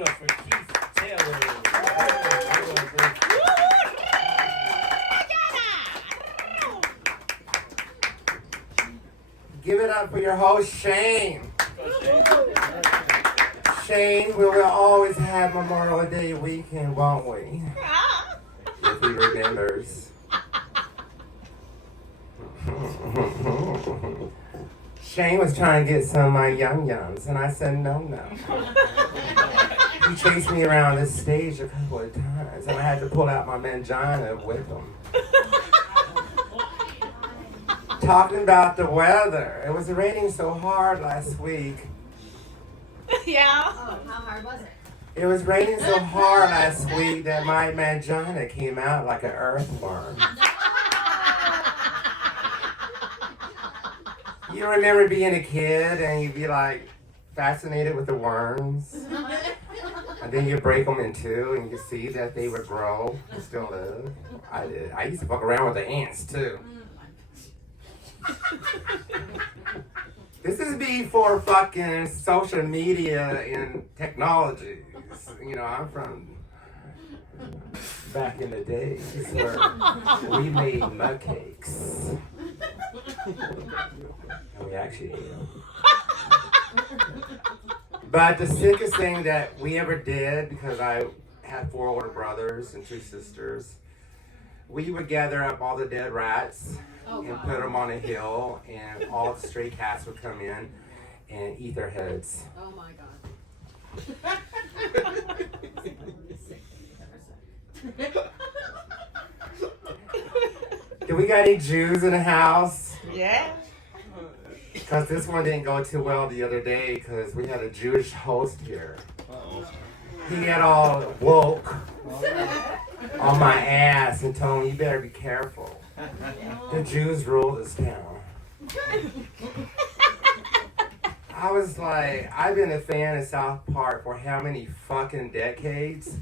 it up for Keith Taylor. Give it up for your host, Shane. Shane, we will always have Memorial Day weekend, won't we? If he remembers. Shane was trying to get some of my yum-yums, and I said no. He chased me around this stage a couple of times, and I had to pull out my mangina with him. Talking about the weather. It was raining so hard last week. Yeah. Oh, how hard was it? It was raining so hard last week that my mangina came out like an earthworm. You remember being a kid and you'd be like fascinated with the worms? And then you break them in two and you see that they would grow and still live. I did. I used to fuck around with the ants too. This is before fucking social media and technologies. You know, I'm from back in the days where we made mud cakes. And we actually ate them. But the sickest thing that we ever did, because I had 4 older brothers and 2 sisters, we would gather up all the dead rats and put them on a hill, and all the stray cats would come in and eat their heads. Oh my god. Do we got any Jews in the house? Yeah. Because this one didn't go too well the other day because we had a Jewish host here. He got all woke on my ass and told me, you better be careful. The Jews rule this town. I was like, I've been a fan of South Park for how many fucking decades?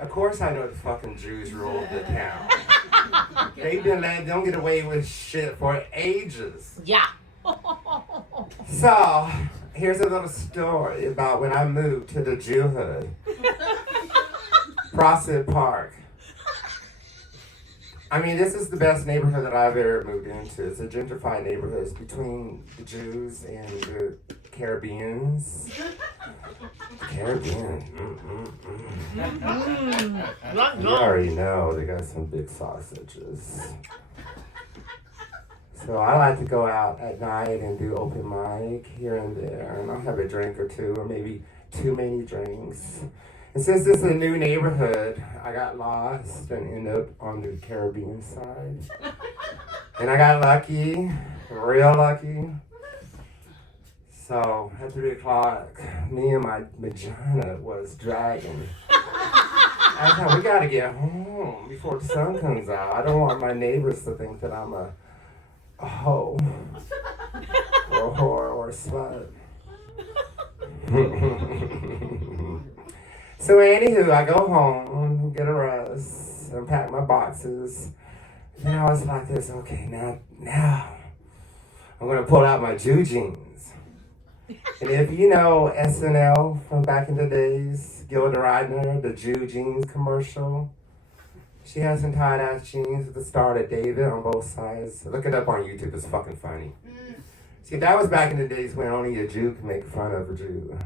Of course I know the fucking Jews rule the town. They've been letting them get away with shit for ages. Yeah. So, here's a little story about when I moved to the Jew hood. Prospect Park. I mean, this is the best neighborhood that I've ever moved into. It's a gentrified neighborhood. It's between the Jews and the Caribbeans. Caribbean. You already know they got some big sausages. So I like to go out at night and do open mic here and there, and I'll have a drink or two, or maybe too many drinks. And since this is a new neighborhood, I got lost and ended up on the Caribbean side. And I got lucky, real lucky. So at 3 o'clock, me and my vagina was dragging. I thought, we gotta get home before the sun comes out. I don't want my neighbors to think that I'm a hoe, or a whore, or a slut. So anywho, I go home, get a rest, unpack my boxes. And I was like this, okay, now, I'm gonna pull out my Jew jeans. And if you know SNL from back in the days, Gilda Radner, the Jew jeans commercial, she has some tight-ass jeans with the Star of David on both sides. Look it up on YouTube, it's fucking funny. See, that was back in the days when only a Jew could make fun of a Jew.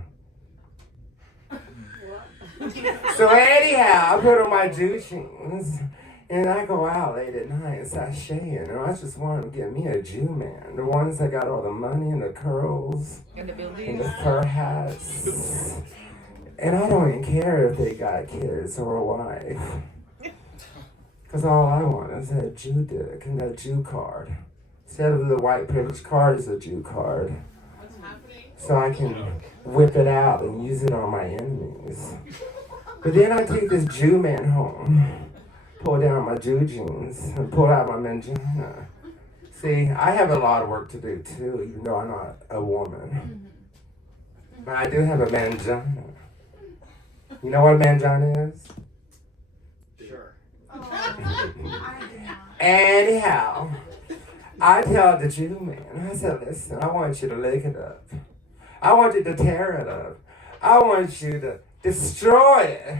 So anyhow, I put on my Jew jeans, and I go out late at night and start shaying, and I just wanted to get me a Jew man. The ones that got all the money and the curls and the fur hats. And I don't even care if they got kids or a wife. Because all I want is that Jew dick and that Jew card. Instead of the white privilege card, is a Jew card. So I can whip it out and use it on my enemies. But then I take this Jew man home, pull down my Jew jeans, and pull out my mangina. See, I have a lot of work to do too, even though I'm not a woman. But I do have a mangina. You know what a mangina is? Sure. Anyhow, I tell the Jew man, I said, listen, I want you to lick it up. I want you to tear it up. I want you to destroy it.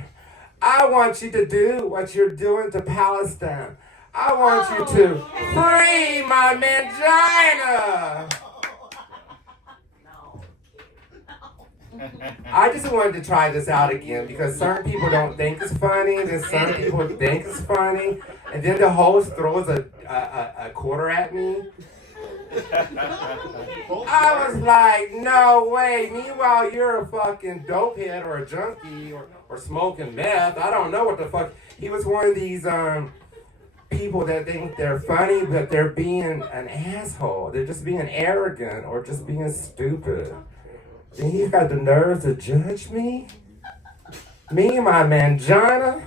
I want you to do what you're doing to Palestine. I want you to free my mangina. I just wanted to try this out again because certain people don't think it's funny, then some people think it's funny, and then the host throws a quarter at me. I was like, no way. Meanwhile, you're a fucking dopehead or a junkie or smoking meth. I don't know what the fuck. He was one of these people that think they're funny, but they're being an asshole. They're just being arrogant or just being stupid. And he's got the nerve to judge me? Me and my mangina?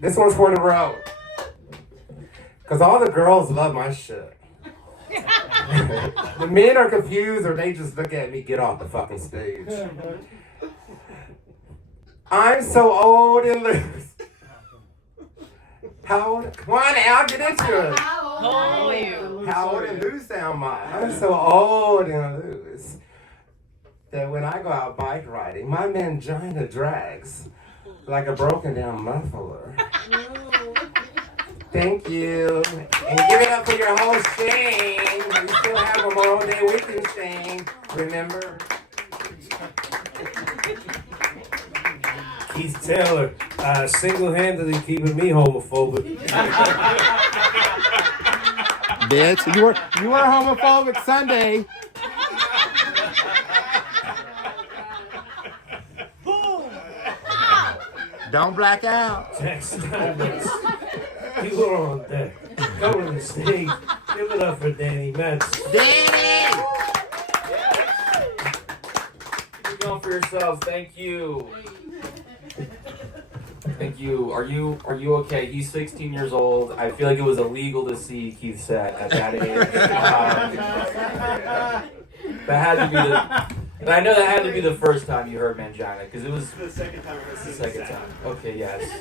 This one's for the road. Because all the girls love my shit. The men are confused or they just look at me, get off the fucking stage. I'm so old and loose. How old? Come on now, get into it. How old are you? How old and loose am I? I'm so old and loose that when I go out bike riding, my mangina drags like a broken down muffler. Thank you. And give it up for your host, Shane. We still have a Memorial Day weekend, Shane. Remember? Keith Taylor, single-handedly keeping me homophobic. Bitch, you were homophobic Sunday. Don't black out. Next time, you are on deck. Come to the stage. Give it up for Danny Metz. Danny! Keep going for yourselves. Thank you. Thank you. Are you okay? He's 16 years old. I feel like it was illegal to see Keith's set at that age. That had to be and I know that had to be the first time you heard Mangina, because it was The second time I the listened second to time. Okay, yes. I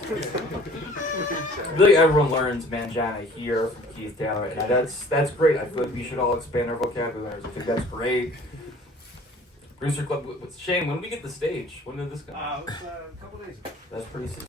feel like everyone learns Mangina here from Keith Taylor, and that's great. I feel like we should all expand our vocabularies. I think that's great. Brewster Club. Shane, when did we get the stage? When did this come? It was a couple days ago. That's pretty sick.